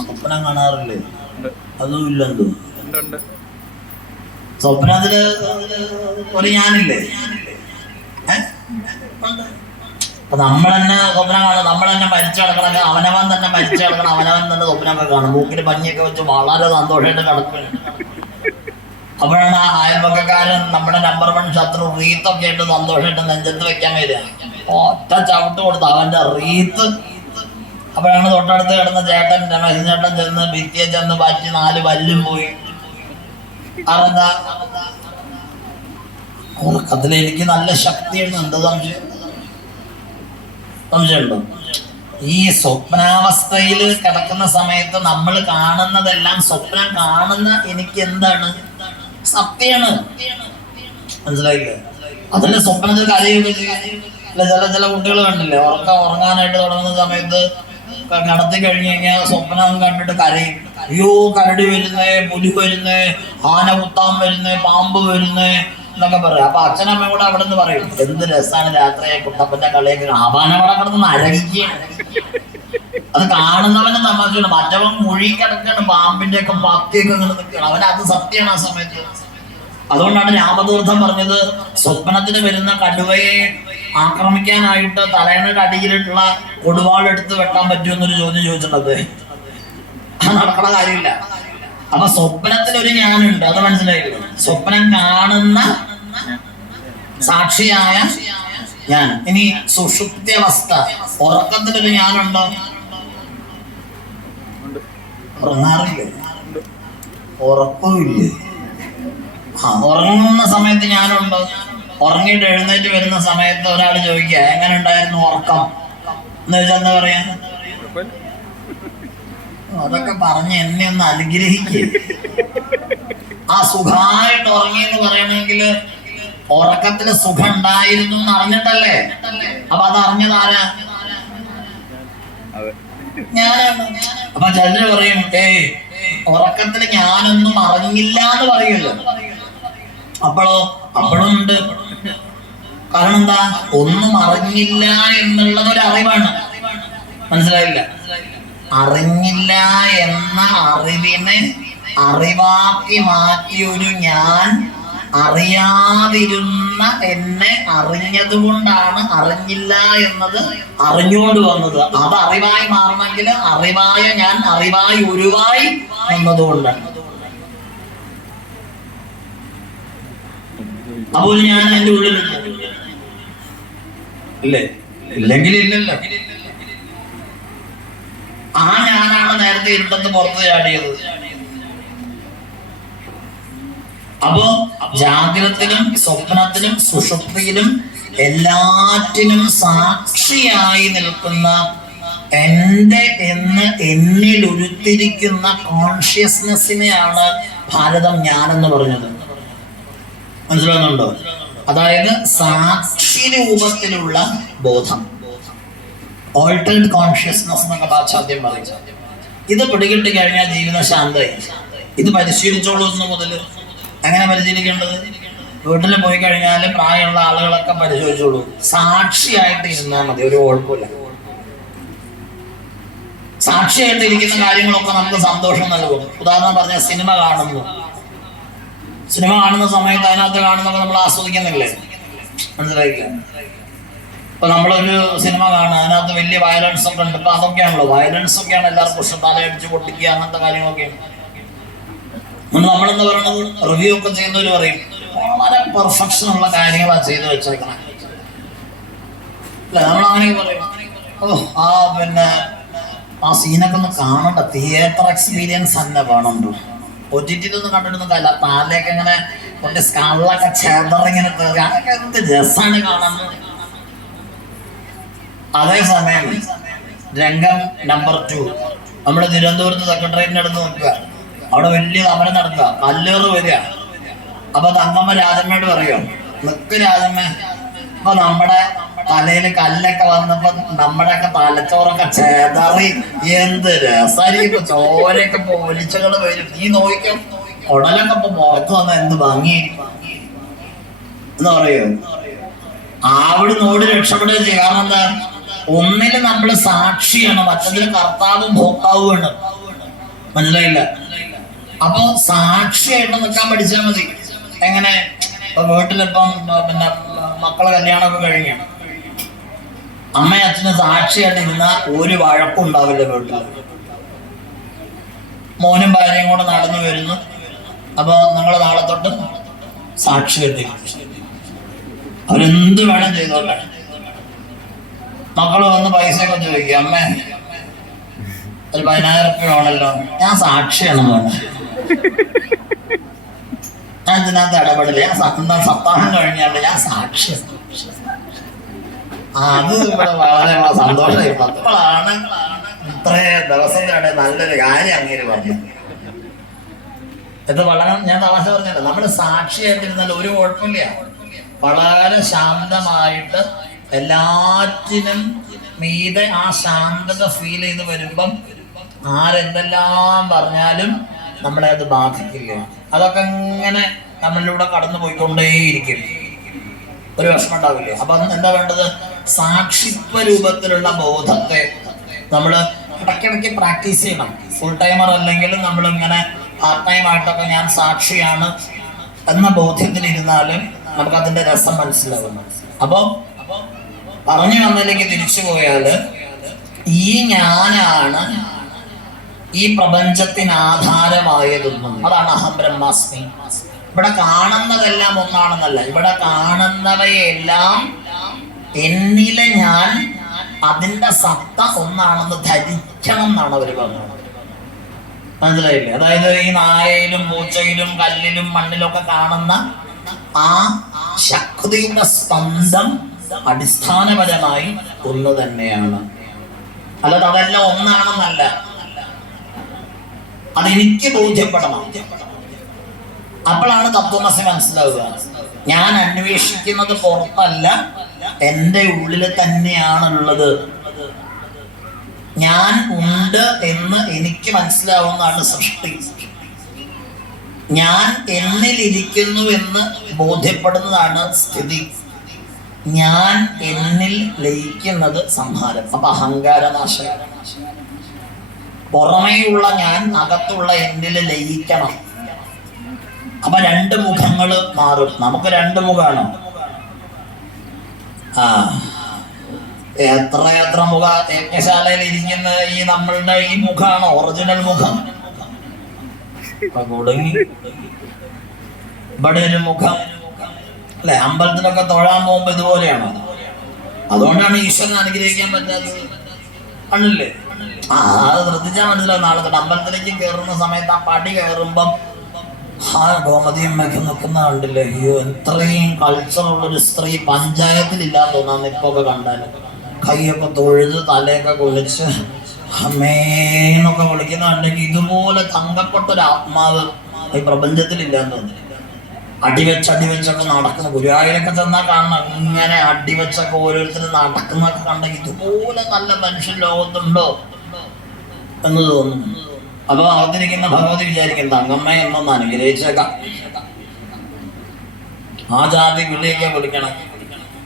സ്വപ്നം കാണാറില്ലേ? അതും ഇല്ലെന്തോ. സ്വപ്നത്തില് ഒരു ഞാനില്ലേ? അപ്പൊ നമ്മളെന്നെ സ്വപ്നം കാണും. നമ്മളെന്നെ മരിച്ചു കിടക്കണൊക്കെ അവനവൻ തന്നെ മരിച്ചു കിടക്കണം. അവനവൻ തന്നെ സ്വപ്നമൊക്കെ കാണും. മൂക്കിന് പഞ്ഞിയൊക്കെ വെച്ച് വളരെ സന്തോഷമായിട്ട് കിടക്കുകയാണ്. അപ്പോഴാണ് ആ അയൽപക്കക്കാരൻ നമ്മുടെ നമ്പർ 1 ശത്രു റീത്തൊക്കെ ആയിട്ട് സന്തോഷമായിട്ട് നെഞ്ചത്ത് വെക്കാൻ വരിക. ഒറ്റ ചവിട്ട് കൊടുത്ത് അവന്റെ റീത്ത്. അപ്പോഴാണ് തൊട്ടടുത്ത് കിടന്ന ചേട്ടൻ രമേശൻ ചേട്ടൻ ചെന്ന് ഭിത്തിയെ ചെന്ന് പാറ്റി 4 വല്ലും പോയി. അതെന്താ? ഉറക്കത്തിൽ എനിക്ക് നല്ല ശക്തിയാണ്. എന്ത് സംശയമുണ്ടോ? ഈ സ്വപ്നാവസ്ഥയിൽ കിടക്കുന്ന സമയത്ത് നമ്മൾ കാണുന്നതെല്ലാം സ്വപ്നം കാണുന്ന എനിക്ക് എന്താണ്? സത്യമാണ്. മനസ്സിലായില്ലേ? അതിന്റെ സ്വപ്നത്തിൽ കരയൊക്കെ ചെയ്യില്ല. ചില കുട്ടികൾ കണ്ടില്ലേ, ഉറങ്ങാനായിട്ട് തുടങ്ങുന്ന സമയത്ത് കടത്തി കഴിഞ്ഞു കഴിഞ്ഞാൽ സ്വപ്നം കണ്ടിട്ട് കരയും. അയ്യോ കരടി വരുന്നേ, പുലി വരുന്നേ, ആന കുത്താൻ വരുന്നേ, പാമ്പ് വരുന്നേ എന്നൊക്കെ പറയാം. അപ്പൊ അച്ഛനമ്മ കൂടെ അവിടെ നിന്ന് പറയും, എന്ത് രസാണ് രാത്രിയായി കുട്ടപ്പന്റെ കളിയൊക്കെ. ആവാന അവിടെ കിടന്ന് അരങ്ങിക്കുകയാണ്. അത് കാണുന്നവനെ തമാശയാണ്. മറ്റവൻ മൊഴി കിടക്കാണ്, പാമ്പിന്റെ ഒക്കെ പത്തിയൊക്കെ ഇങ്ങനെ നിൽക്കുകയാണ്. അവനത് സത്യമാണ് ആ സമയത്ത്. അതുകൊണ്ടാണ് രാമതീർത്ഥം പറഞ്ഞത്, സ്വപ്നത്തിന് വരുന്ന കടുവയെ ആക്രമിക്കാനായിട്ട് തലേണയുടെ അടിയിലുള്ള കൊടുവാളെടുത്ത് വെട്ടാൻ പറ്റുമെന്നൊരു ചോദ്യം ചോദിച്ചിട്ടുള്ളത്. അത് നടക്കണ കാര്യമില്ല. അപ്പൊ സ്വപ്നത്തിലൊരു ഞാനുണ്ട്, അത് മനസ്സിലായില്ലേ? സ്വപ്നം കാണുന്ന സാക്ഷിയായ ഞാൻ. ഇനി സുഷുപ്തിയവസ്ഥ, ഉറക്കത്തിലൊരു ഞാനുണ്ടോ? ഉറങ്ങാറില്ലേ? ഉറക്കമില്ലേ? ഉറങ്ങുന്ന സമയത്ത് ഞാനുണ്ടോ? ഉറങ്ങിയിട്ട് എഴുന്നേറ്റ് വരുന്ന സമയത്ത് ഒരാൾ ചോദിക്കുക എങ്ങനെ ഉണ്ടായിരുന്നു ഉറക്കം എന്ന് വെച്ചാൽ എന്താ പറയാ? അതൊക്കെ പറഞ്ഞ് എന്നെ ഒന്ന് അനുഗ്രഹിക്കുക. ആ സുഖമായിട്ട് ഉറങ്ങി എന്ന് പറയണമെങ്കിൽ ഉറക്കത്തിന് സുഖം ഉണ്ടായിരുന്നു എന്ന് അറിഞ്ഞിട്ടല്ലേ? അപ്പൊ അത് അറിഞ്ഞതാരാ? ഞാനാണ്. അപ്പൊ ചിലര് പറയും ഉറക്കത്തിൽ ഞാനൊന്നും അറിഞ്ഞില്ല എന്ന് പറയുമല്ലോ. അപ്പോഴും ഉണ്ട്. കാരണം എന്താ? ഒന്നും അറിഞ്ഞില്ല എന്നുള്ളത് ഒരു അറിവാണ്. മനസ്സിലായില്ല? അറിഞ്ഞില്ല എന്ന അറിവിനെ അറിവാക്കി മാറ്റിയൊരു ഞാൻ അറിയാതിരുന്ന എന്നെ അറിഞ്ഞത് കൊണ്ടാണ് അറിഞ്ഞില്ല എന്നത് അറിഞ്ഞുകൊണ്ട് വന്നത്. അത് അറിവായി മാറണമെങ്കിൽ അറിവായ ഞാൻ അറിവായി ഉരുവായി വന്നതുകൊണ്ടാണ്. അപ്പോൾ ഞാൻ എന്റെ ഉള്ളിലുണ്ട് ഇല്ലേ? ഇല്ലെങ്കിൽ ഇല്ലല്ലോ. ആ ഞാനാണ് നേരത്തെ ഇരുട്ടത്ത് പുറത്ത് ചാടിയത്. അപ്പോ ജാഗ്രതത്തിലും സ്വപ്നത്തിലും സുഷുപ്തിയിലും എല്ലാറ്റിനും സാക്ഷിയായി നിൽക്കുന്ന എന്റെ എന്ന് എന്നിൽ ഉരുത്തിരിക്കുന്ന കോൺഷ്യസ്നെസ്സിനെയാണ് ഭാരതം ഞാനെന്ന് പറഞ്ഞത്. മനസ്സിലാകുന്നുണ്ടോ? അതായത് സാക്ഷി രൂപത്തിലുള്ള ബോധം, ഓൾട്ടേർഡ് കോൺഷ്യസ്നസ് എന്നൊക്കെ പാശ്ചാത്യം പറയും. ഇത് പിടികിട്ടി കഴിഞ്ഞാൽ ജീവിതം ശാന്തമായി. ഇത് പരിശീലിച്ചോളൂ എന്ന് മുതൽ. എങ്ങനെ പരിശീലിക്കേണ്ടത്? വീട്ടിൽ പോയി കഴിഞ്ഞാൽ പ്രായമുള്ള ആളുകളൊക്കെ പരിശോധിച്ചോളൂ. സാക്ഷിയായിട്ട് ഇരുന്നാൽ മതി, ഒരു കുഴപ്പമില്ല. സാക്ഷിയായിട്ട് ഇരിക്കുന്ന കാര്യങ്ങളൊക്കെ നമുക്ക് സന്തോഷം നൽകും. ഉദാഹരണം പറഞ്ഞാൽ സിനിമ കാണുന്നു. സിനിമ കാണുന്ന സമയത്ത് അതിനകത്ത് കാണുന്നതൊക്കെ നമ്മൾ ആസ്വദിക്കുന്നില്ലേ? മനസ്സിലായില്ല? ഇപ്പൊ നമ്മളൊരു സിനിമ കാണുക, അതിനകത്ത് വലിയ വയലൻസ് ഒക്കെ ഉണ്ട്. ഇപ്പൊ അതൊക്കെയാണല്ലോ വയലൻസ് ഒക്കെയാണ് എല്ലാവർക്കും ഇഷ്ടം. തലയടിച്ച് പൊട്ടിക്കുക അങ്ങനത്തെ കാര്യങ്ങളൊക്കെയാണ്. നമ്മളെന്ന് പറയുന്നത് റിവ്യൂ ഒക്കെ ചെയ്യുന്നവര് പറയും വളരെ പെർഫെക്ഷൻ ഉള്ള കാര്യങ്ങളാണ് ചെയ്തു വെച്ചേക്കണം അല്ലെ? നമ്മളങ്ങനെ പറയും, പിന്നെ ആ സീനൊക്കെ ഒന്ന് കാണണ്ട, തിയേറ്റർ എക്സ്പീരിയൻസ് തന്നെ വേണുണ്ടോ. ഒറ്റിറ്റിലൊന്നും കണ്ടിട്ടൊന്നും കാര്യമില്ല. താലേക്ക് ഇങ്ങനെ കൊണ്ട് സ്കാളിലൊക്കെ ചേർന്നിങ്ങനെ കയറി അതൊക്കെ എന്ത് രസാണ് കാണാൻ. അതേസമയം രംഗം നമ്പർ 2 നമ്മുടെ തിരുവനന്തപുരത്ത് സെക്രട്ടേറിയറ്റിന്റെ അടുത്ത് നോക്കുക. അവിടെ വലിയ സമരം നടക്കുക, കല്ലേറ് വരിക. അപ്പൊ തങ്കമ്മ രാജമ്മയോട് പറയോ, നിക്ക് രാജമ്മ, അപ്പൊ നമ്മുടെ തലയിൽ കല്ലൊക്കെ വന്നപ്പോ നമ്മുടെയൊക്കെ തലച്ചോറൊക്കെ ചേതറി എന്ത് രസായിരിക്കും. ചോരയൊക്കെ പൊലിച്ചകള് വരും. നീ നോക്കിക്കും ഉടലൊക്കെ ഇപ്പൊ പുറത്ത് വന്ന എന്ത് ഭംഗി എന്ന് പറയോ. അവിടുന്ന് ഓടി രക്ഷപ്പെടുക ചെയ്യും. കാരണം എന്താ? ഒന്നില് നമ്മള് സാക്ഷിയാണ്, മറ്റതിൽ കർത്താവും ഭോക്താവുമാണ്. മനസ്സിലായില്ല? അപ്പൊ സാക്ഷിയായിട്ട് നിൽക്കാൻ പഠിച്ചാൽ മതി. എങ്ങനെ? ഇപ്പൊ വീട്ടിലിപ്പം പിന്നെ മക്കളെ കല്യാണമൊക്കെ കഴിഞ്ഞ അമ്മയും അച്ഛനും സാക്ഷിയായിട്ട് ഇരുന്നാൽ ഒരു വഴക്കും ഉണ്ടാവില്ല വീട്ടിൽ. മോനും ഭാര്യയും കൂടെ നടന്നു വരുന്നു, അപ്പൊ നിങ്ങൾ നാളെ തൊട്ട് സാക്ഷി കെട്ടിക്കും, അവരെന്ത് വേണം ചെയ്തോട്ടെ. മക്കള് വന്ന് പൈസയൊക്കെ ചോദിക്കുക, അമ്മേ ഒരു 10,000 രൂപ വേണല്ലോ, ഞാൻ സാക്ഷിയാണെന്ന് പറഞ്ഞു. ഞാൻ ഇതിനകത്ത് ഇടപെടില്ല, ഞാൻ സപ്താഹം കഴിഞ്ഞാണ്ട് ഞാൻ സാക്ഷി. അത് ഇവിടെ വളരെ സന്തോഷമായി. മക്കളാണ് ഇത്രയും ദിവസത്തിനിടെ നല്ലൊരു കാര്യം അങ്ങേര് പറഞ്ഞു. ഇത് വളരെ ഞാൻ തമാശ പറഞ്ഞില്ല. നമ്മൾ സാക്ഷിയായിട്ടിരുന്നാൽ ഒരു കുഴപ്പമില്ല. വളരെ ശാന്തമായിട്ട് എല്ലാറ്റിനും മീതെ ആ ശാന്തത ഫീൽ ചെയ്ത് വരുമ്പം ആരെന്തെല്ലാം പറഞ്ഞാലും നമ്മളെ അത് ബാധിക്കില്ല. അതൊക്കെ ഇങ്ങനെ നമ്മളിലൂടെ കടന്നു പോയിക്കൊണ്ടേയിരിക്കും, ഒരു വിഷമം ഉണ്ടാവില്ല. അപ്പൊ എന്താ വേണ്ടത്? സാക്ഷിത്വ രൂപത്തിലുള്ള ബോധത്തെ നമ്മൾ ഇടയ്ക്കിടയ്ക്ക് പ്രാക്ടീസ് ചെയ്യണം. ഫുൾ ടൈമർ അല്ലെങ്കിലും നമ്മളിങ്ങനെ പാർട്ട് ടൈം ആയിട്ടൊക്കെ ഞാൻ സാക്ഷിയാണ് എന്ന ബോധ്യത്തിലിരുന്നാലും നമുക്കതിന്റെ രസം മനസ്സിലാവും. അപ്പൊ പറഞ്ഞു വന്നതിലേക്ക് തിരിച്ചു പോയാല്, ഈ ഞാനാണ് ഈ പ്രപഞ്ചത്തിന് ആധാരമായതൊന്നും. അതാണ് അഹം ബ്രഹ്മാസ്മി. ഇവിടെ കാണുന്നതെല്ലാം ഒന്നാണെന്നല്ല, ഇവിടെ കാണുന്നവയെല്ലാം എന്നിലെ ഞാൻ അതിന്റെ സത്ത ഒന്നാണെന്ന് ധരിക്കണം എന്നാണ് അവര് പറഞ്ഞത്. മനസ്സിലായില്ലേ? അതായത് ഈ നായയിലും പൂച്ചയിലും കല്ലിലും മണ്ണിലും ഒക്കെ കാണുന്ന ആ ശക്തിയുടെ സ്പന്ദം അടിസ്ഥാനപരമായി ഒന്ന് തന്നെയാണ്. അല്ലാതെ അതെല്ലാം ഒന്നാണെന്നല്ല. അതെനിക്ക് ബോധ്യപ്പെടണം. അപ്പോഴാണ് തത്വമസി മനസ്സിലാവുക. ഞാൻ അന്വേഷിക്കുന്നത് പുറത്തല്ല, എൻ്റെ ഉള്ളിൽ തന്നെയാണുള്ളത്. ഞാൻ ഉണ്ട് എന്ന് എനിക്ക് മനസ്സിലാവുന്നതാണ് സൃഷ്ടി. ഞാൻ എന്നിലിരിക്കുന്നു എന്ന് ബോധ്യപ്പെടുന്നതാണ് സ്ഥിതി. ഞാൻ എന്നിൽ ലയിക്കുന്നത് സംഹാരം. അപ്പൊ അഹങ്കാരനാശം. പുറമേയുള്ള ഞാൻ അകത്തുള്ള എന്നിൽ ലയിക്കണം. അപ്പൊ 2 മുഖങ്ങള് മാറും. നമുക്ക് 2 മുഖാണോ? എത്ര മുഖ യജ്ഞശാലയിൽ ഇരിക്കുന്ന ഈ നമ്മളുടെ ഈ മുഖാണോ ഒറിജിനൽ മുഖം? കുടുങ്ങി. ഇവിടെ ഒരു മുഖം അല്ലെ? അമ്പലത്തിലൊക്കെ തൊഴാൻ പോകുമ്പോ ഇതുപോലെയാണോ? അതുകൊണ്ടാണ് ഈശ്വരൻ അനുഗ്രഹിക്കാൻ പറ്റാത്തത്. ആണല്ലേ? അത് ശ്രദ്ധിച്ചാൽ മനസ്സിലാവും. നാളെ തൊട്ട് അമ്പലത്തിലേക്ക് കയറുന്ന സമയത്ത് ആ പടി കയറുമ്പം ആ ഗോമതിയമ്മയ്ക്ക് നിൽക്കുന്ന കണ്ടില്ലേ? അയ്യോ, ഇത്രയും കൾച്ചറുള്ളൊരു സ്ത്രീ പഞ്ചായത്തിലില്ലാന്ന് തോന്നാന്ന് ഇപ്പൊ ഒക്കെ കണ്ടാല്. കൈയൊക്കെ തൊഴുത് തലയൊക്കെ കുളിച്ച് അമ്മേന്നൊക്കെ വിളിക്കുന്ന കണ്ടെങ്കിൽ ഇതുപോലെ തങ്കപ്പെട്ടൊരു ആത്മാവ് ഈ പ്രപഞ്ചത്തിലില്ലാന്ന് തോന്നി. അടിവെച്ചൊക്കെ നടക്കുന്ന ഗുരുവായൂരൊക്കെ ചെന്നാൽ കാണണം, ഇങ്ങനെ അടിവെച്ചൊക്കെ ഓരോരുത്തരും നടക്കുന്നൊക്കെ കണ്ടെങ്കിൽ ഇതുപോലെ നല്ല മനുഷ്യൻ ലോകത്തുണ്ടോ എന്ന് തോന്നുന്നു. അപ്പൊ അകത്തിരിക്കുന്ന ഭഗവതി വിചാരിക്കും, തങ്കമ്മ എന്നൊന്ന് അനുഗ്രഹിച്ചേക്കാം. ആ ജാതി വിളിയൊക്കെ വിളിക്കണം.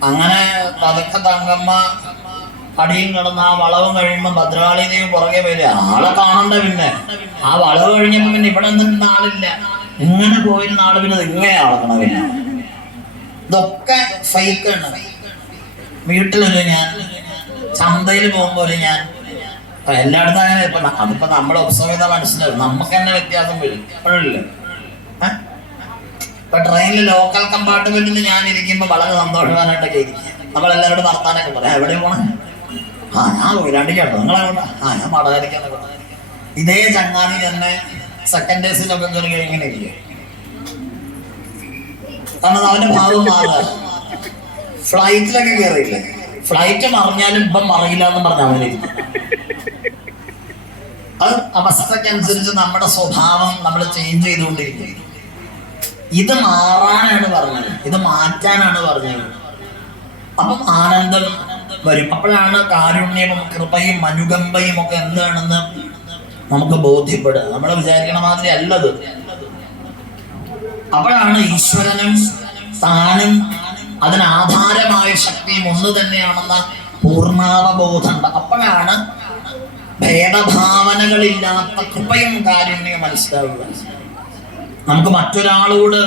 അങ്ങനെ പതുക്കെ തങ്കമ്മ അടിയും കിടന്ന് ആ വളവും കഴിയുമ്പോ ഭദ്രകാളി ദേവി പുറകെ വരിക. ആളെ കാണണ്ട. പിന്നെ ആ വളവ് കഴിഞ്ഞപ്പോ പിന്നെ ഇവിടെ നിന്നിട്ട് ആളില്ല. ഇങ്ങനെ പോയിരുന്ന ആള് പിന്നെ ഇങ്ങനെ അളക്കണം. പിന്നെ ഇതൊക്കെ ഫേക്കാണ്. വീട്ടിലൊരു ഞാൻ, ചന്തയിൽ പോകുമ്പോ ഒരു ഞാൻ, എല്ലായിടത്തും അങ്ങനെ. അതിപ്പോ നമ്മളെ ഒബ്സർവ് ചെയ്താൽ മനസ്സിലാവും. നമുക്ക് തന്നെ വ്യത്യാസം വരും. അപ്പോഴല്ലേ? ഇപ്പൊ ട്രെയിനിൽ ലോക്കൽ കമ്പാർട്ട്മെന്റിൽ ഞാൻ ഇരിക്കുമ്പോ വളരെ സന്തോഷവാനായിട്ടൊക്കെ ഇരിക്കും. നമ്മളെല്ലാവരോടും വർത്താനൊക്കെ പറയാം. എവിടെ പോണേ? ഞാൻ പോയില്ലാണ്ട് കേട്ടോ. നിങ്ങളെവിടെ? ഞാൻ മടകരിക്കാന്നൊക്കെ. ഇതേ ചങ്ങാതി തന്നെ സെക്കൻഡ് ഏസിലൊക്കെ കയറി ഇങ്ങനെ ഇരിക്കും. കാരണം അവന്റെ ഭാവം മാറുക. ഫ്ലൈറ്റിലൊക്കെ കയറിയില്ലേ? ഫ്ലൈറ്റ് മറിഞ്ഞാലും ഇപ്പം മറിയില്ല എന്ന് പറഞ്ഞ അവനിരിക്കും. അത് അവസ്ഥക്കനുസരിച്ച് നമ്മുടെ സ്വഭാവം നമ്മൾ ചേഞ്ച് ചെയ്തുകൊണ്ടിരിക്കും. ഇത് മാറാനാണ് പറഞ്ഞത്, ഇത് മാറ്റാനാണ് പറഞ്ഞത്. അപ്പം ആനന്ദം വരും. അപ്പോഴാണ് കാരുണ്യവും കൃപയും അനുകമ്പയും ഒക്കെ എന്താണെന്ന് നമുക്ക് ബോധ്യപ്പെടുക. നമ്മൾ വിചാരിക്കണ മാതിരി അല്ലത്. അപ്പോഴാണ് ഈശ്വരനും താനും അതിനാധാരമായ ശക്തിയും ഒന്ന് തന്നെയാണെന്ന പൂർണ്ണാവബോധം. അപ്പോഴാണ് ഭേദഭാവനകളില്ലാത്ത കൃപയും കാരുണ്യവും മനസ്സിലാവുക. നമുക്ക് മറ്റൊരാളോട്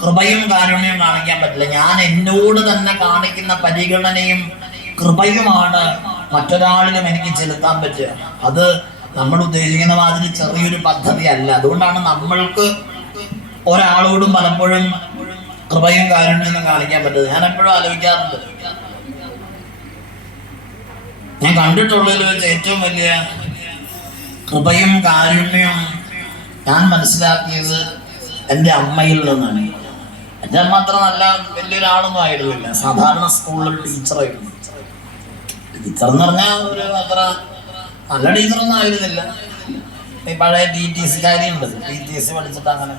കൃപയും കാരുണ്യവും കാണിക്കാൻ പറ്റില്ല. ഞാൻ എന്നോട് തന്നെ കാണിക്കുന്ന പരിഗണനയും കൃപയുമാണ് മറ്റൊരാളിലും എനിക്ക് ചെലുത്താൻ പറ്റുക. അത് നമ്മൾ ഉദ്ദേശിക്കുന്ന മാതിരി ചെറിയൊരു പദ്ധതി അല്ല. അതുകൊണ്ടാണ് നമ്മൾക്ക് ഒരാളോടും പലപ്പോഴും കൃപയും കാരുണ്യൊന്നും കാണിക്കാൻ പറ്റുന്നത്. ഞാൻ എപ്പോഴും ആലോചിക്കാറുണ്ട്, ഞാൻ കണ്ടിട്ടുള്ളതിൽ വെച്ച് ഏറ്റവും വലിയ കൃപയും കാരുണ്യവും ഞാൻ മനസ്സിലാക്കിയത് എൻ്റെ അമ്മയിൽ നിന്നാണ്. എൻ്റെ അമ്മ അത്ര നല്ല വലിയൊരാളൊന്നും ആയിരുന്നില്ല, സാധാരണ സ്കൂളിൽ ടീച്ചറായിരുന്നു. ടീച്ചർ എന്ന് പറഞ്ഞാൽ ഒരു അത്ര നല്ല ടീച്ചറൊന്നും ആയിരുന്നില്ല. ഈ പഴയ TTC കാര്യമുണ്ട്, TTC പഠിച്ചിട്ട് അങ്ങനെ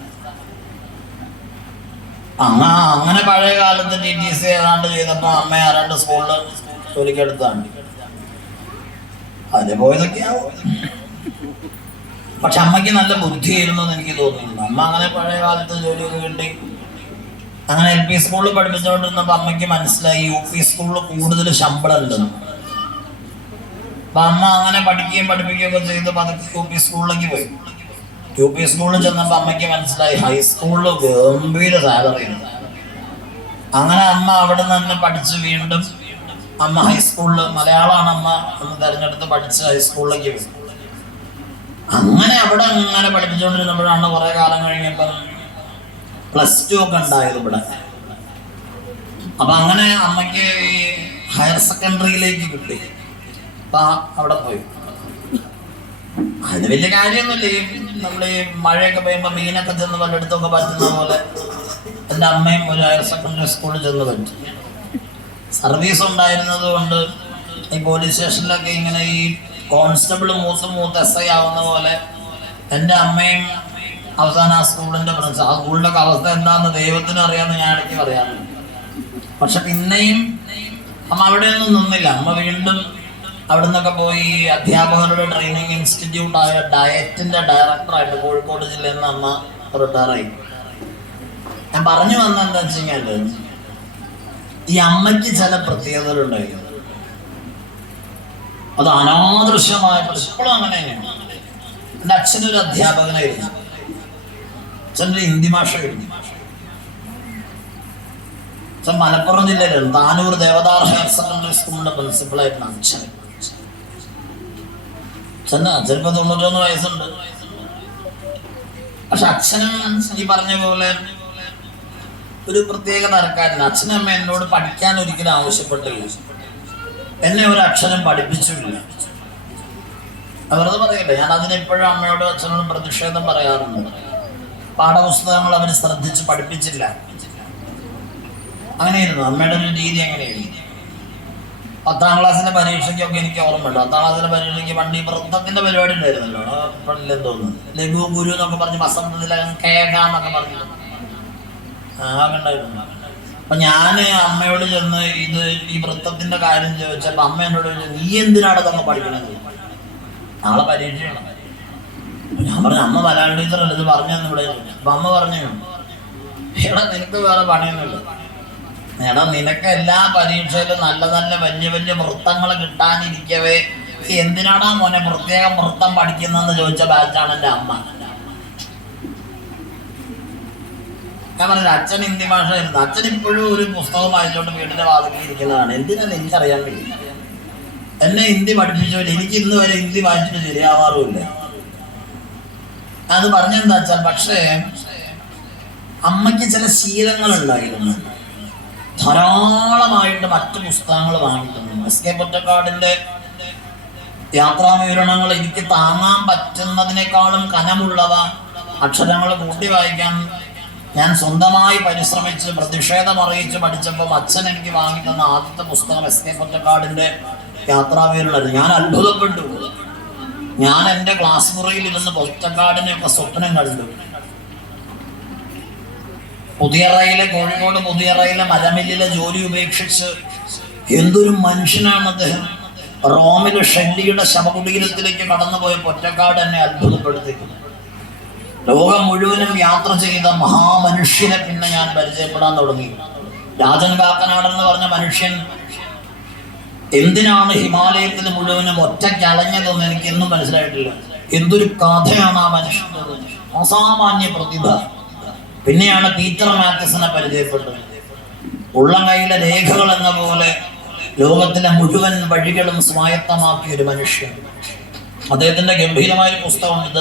പഴയ കാലത്ത് TTC ഏതാണ്ട് ചെയ്തപ്പോൾ അമ്മ ആരാണ്ട് സ്കൂളിൽ ജോലിക്കെടുത്താണ്. അതിന് പോയതൊക്കെയാവും. പക്ഷെ അമ്മയ്ക്ക് നല്ല ബുദ്ധിയായിരുന്നു എന്ന് എനിക്ക് തോന്നുന്നു. അമ്മ അങ്ങനെ പഴയ കാലത്ത് ജോലിയൊക്കെ കിട്ടി അങ്ങനെ LP സ്കൂളിൽ പഠിപ്പിച്ചുകൊണ്ടിരുന്നപ്പോൾ അമ്മയ്ക്ക് മനസ്സിലായി UP സ്കൂളിൽ കൂടുതൽ ശമ്പളം ഉണ്ടെന്ന്. അപ്പൊ അമ്മ അങ്ങനെ പഠിക്കുകയും പഠിപ്പിക്കുകയൊക്കെ ചെയ്ത് പതുക്കെ UP സ്കൂളിലേക്ക് പോയി. UP സ്കൂളിൽ ചെന്നപ്പോൾ അമ്മയ്ക്ക് മനസ്സിലായി ഹൈസ്കൂളിൽ ഗംഭീര സാലറി ഉണ്ട്. അങ്ങനെ അമ്മ അവിടെ നിന്ന് പഠിച്ച് വീണ്ടും അമ്മ ഹൈസ്കൂളിൽ മലയാളമാണ് അമ്മ ഒന്ന് തിരഞ്ഞെടുത്ത് പഠിച്ച് ഹൈസ്കൂളിലേക്ക് പോയി. അങ്ങനെ അവിടെ അങ്ങനെ പഠിപ്പിച്ചുകൊണ്ടിരുന്നപ്പോഴാണ് കുറെ കാലം കഴിഞ്ഞപ്പം +2 ഒക്കെ ഉണ്ടായത് ഇവിടെ. അപ്പൊ അങ്ങനെ അമ്മയ്ക്ക് ഈ ഹയർ സെക്കൻഡറിയിലേക്ക് കിട്ടി. അപ്പൊ അവിടെ പോയി. അതിന് വലിയ കാര്യമൊന്നുമില്ല. നമ്മൾ ഈ മഴയൊക്കെ പെയ്യുമ്പോൾ മീനൊക്കെ ചെന്ന് പലയിടത്തൊക്കെ പറ്റുന്ന പോലെ എൻ്റെ അമ്മയും ഒരു ഹയർ സെക്കൻഡറി സ്കൂളിൽ ചെന്ന് പറ്റി. സർവീസ് ഉണ്ടായിരുന്നത് കൊണ്ട് ഈ പോലീസ് സ്റ്റേഷനിലൊക്കെ ഇങ്ങനെ ഈ കോൺസ്റ്റബിൾ മൂത്ത് SI ആവുന്ന പോലെ എൻ്റെ അമ്മയും അവസാനം ആ സ്കൂളിൻ്റെ പ്രിൻസിപ്പൽ. ആ സ്കൂളിൻ്റെ അവസ്ഥ എന്താണെന്ന് ദൈവത്തിന് അറിയാമെന്ന് ഞാൻ ഇടയ്ക്ക് പറയാറുണ്ട്. പക്ഷെ പിന്നെയും അമ്മ അവിടെയൊന്നും നിന്നില്ല. അമ്മ വീണ്ടും അവിടെ നിന്നൊക്കെ പോയി അധ്യാപകരുടെ ട്രെയിനിങ് ഇൻസ്റ്റിറ്റ്യൂട്ടായ ഡയറ്റിൻ്റെ ഡയറക്ടറായിട്ട് കോഴിക്കോട് ജില്ലയിൽ നിന്ന് അമ്മ റിട്ടയറായി. ഞാൻ പറഞ്ഞു വന്ന എന്താ വെച്ച് കഴിഞ്ഞാൽ ഈ അമ്മയ്ക്ക് ചില പ്രത്യേകതകളുണ്ടായിരുന്നു. അത് അനാദൃശ്യമായ ഇപ്പോഴും അങ്ങനെ തന്നെയാണ്. എൻ്റെ അച്ഛനൊരു അധ്യാപകനായിരുന്നു. അച്ഛനൊരു ഹിന്ദി മാഷായിരുന്നു. അച്ഛൻ മലപ്പുറം ജില്ലയിലാണ് താനൂർ ദേവദാർ ഹയർ സെക്കൻഡറി സ്കൂളിന്റെ പ്രിൻസിപ്പളായിരുന്നു അച്ഛൻ. അച്ഛനിപ്പോ 91 വയസ്സുണ്ട്. പക്ഷെ അച്ഛനും ഈ പറഞ്ഞ പോലെ ഒരു പ്രത്യേക തരക്കാരല്ല. അച്ഛനും അമ്മ എന്നോട് പഠിക്കാൻ ഒരിക്കലും ആവശ്യപ്പെട്ടില്ല. എന്നെ ഒരു അക്ഷരം പഠിപ്പിച്ചില്ല. വെറുതെ പറയട്ടെ, ഞാൻ അതിനെപ്പോഴും അമ്മയോടും അച്ഛനോടും പ്രതിഷേധം പറയാറുണ്ട്. പാഠപുസ്തകങ്ങൾ അവർ ശ്രദ്ധിച്ച് പഠിപ്പിച്ചില്ല. അങ്ങനെയായിരുന്നു അമ്മയുടെ ഒരു രീതി. അങ്ങനെയായിരുന്നു 10ാം ക്ലാസ്സിലെ പരീക്ഷയ്ക്കൊക്കെ എനിക്ക് ഓർമ്മയുണ്ട്. 10ാം ക്ലാസ്സിലെ പരീക്ഷയ്ക്ക് പണ്ട് ഈ വൃത്തത്തിന്റെ പരിപാടി ഉണ്ടായിരുന്നല്ലോ, ഇപ്പോഴില്ലെന്ന് തോന്നുന്നു. ലഘു ഗുരു എന്നൊക്കെ പറഞ്ഞ് വസന്തത്തിലെ കേകാന്നൊക്കെ പറഞ്ഞു ഉണ്ടായിരുന്നു. അപ്പൊ ഞാൻ അമ്മയോട് ചെന്ന് ഈ വൃത്തത്തിന്റെ കാര്യം ചോദിച്ചപ്പോ അമ്മ എന്നോട് ചോദിച്ചു, നീ എന്തിനാണ് തന്നെ പഠിക്കണത്, നാളെ പരീക്ഷയാണ്. ഞാൻ പറഞ്ഞു, അമ്മ മലയാളം ടീച്ചറല്ല ഇത് പറഞ്ഞു ഇവിടെ. അപ്പൊ അമ്മ പറഞ്ഞു, എടാ നിനക്ക് വേറെ പണിയൊന്നുമില്ല. എടാ നിനക്ക് എല്ലാ പരീക്ഷയിലും നല്ല നല്ല വലിയ വലിയ വൃത്തങ്ങൾ കിട്ടാനിരിക്കവേ എന്തിനാടാ മോനെ പ്രത്യേകം വൃത്തം പഠിക്കുന്നതെന്ന് ചോദിച്ച ബാച്ചാണ് എൻ്റെ അമ്മ. ഞാൻ പറഞ്ഞത് അച്ഛൻ ഹിന്ദി ഭാഷയായിരുന്നു. അച്ഛൻ ഇപ്പോഴും ഒരു പുസ്തകം വായിച്ചോണ്ട് വീടിന്റെ വാതിലിൽ ഇരിക്കുന്നതാണ്. എന്തിനാണ് എനിക്കറിയാൻ വേണ്ടി. എന്നെ ഹിന്ദി പഠിപ്പിച്ചോലെ എനിക്ക് ഇന്ന് വരെ ഹിന്ദി വായിച്ചിട്ട് ശരിയാവാറുമില്ല. അത് പറഞ്ഞെന്താ വെച്ചാൽ, പക്ഷേ അമ്മയ്ക്ക് ചില ശീലങ്ങൾ ഉണ്ടായിരുന്നു. ധാരാളമായിട്ട് മറ്റു പുസ്തകങ്ങൾ വാങ്ങിക്കുന്നു. SK പൊറ്റക്കാടിന്റെ യാത്രാവിവരണങ്ങൾ എനിക്ക് താങ്ങാൻ പറ്റുന്നതിനേക്കാളും കനമുള്ളവ അക്ഷരങ്ങൾ കൂട്ടി വായിക്കാൻ ഞാൻ സ്വന്തമായി പരിശ്രമിച്ച് പ്രതിഷേധം അറിയിച്ച് പഠിച്ചപ്പോൾ അച്ഛൻ എനിക്ക് വാങ്ങി തന്ന ആദ്യത്തെ പുസ്തകം SK പൊറ്റക്കാടിന്റെ യാത്രാവിവരണമായിരുന്നു. ഞാൻ അത്ഭുതപ്പെട്ടു. ഞാൻ എൻ്റെ ക്ലാസ് മുറിയിൽ ഇരുന്ന് പൊറ്റക്കാടിനെയൊക്കെ സ്വപ്നം കണ്ടു. കോഴിക്കോട് പുതിയറയിലെ മലമില്ലിലെ ജോലി ഉപേക്ഷിച്ച് എന്തൊരു മനുഷ്യനാണ് അദ്ദേഹം. റോമിലെ ഷെല്ലിയുടെ ശവകുടീരത്തിലേക്ക് കടന്നുപോയ പൊറ്റക്കാട് എന്നെ അത്ഭുതപ്പെടുത്തി. ലോകം മുഴുവനും യാത്ര ചെയ്ത മഹാമനുഷ്യനെ പിന്നെ ഞാൻ പരിചയപ്പെടാൻ തുടങ്ങി. രാജൻ കാക്കനാട് എന്ന് പറഞ്ഞ മനുഷ്യൻ എന്തിനാണ് ഹിമാലയത്തിൽ മുഴുവനും ഒറ്റയ്ക്ക് അലഞ്ഞതെന്ന് എനിക്ക് എന്നും മനസ്സിലായിട്ടില്ല. എന്തൊരു കഥയാണ് ആ മനുഷ്യൻ്റെ, അസാമാന്യ പ്രതിഭ. പിന്നെയാണ് പീറ്റർ മാത്യസിനെ പരിചയപ്പെട്ടത്. ഉള്ളം കൈയിലെ രേഖകൾ എന്ന പോലെ ലോകത്തിലെ മുഴുവൻ വഴികളും സ്വായത്തമാക്കിയ ഒരു മനുഷ്യൻ. അദ്ദേഹത്തിന്റെ ഗംഭീരമായ ഒരു പുസ്തകമുണ്ട്,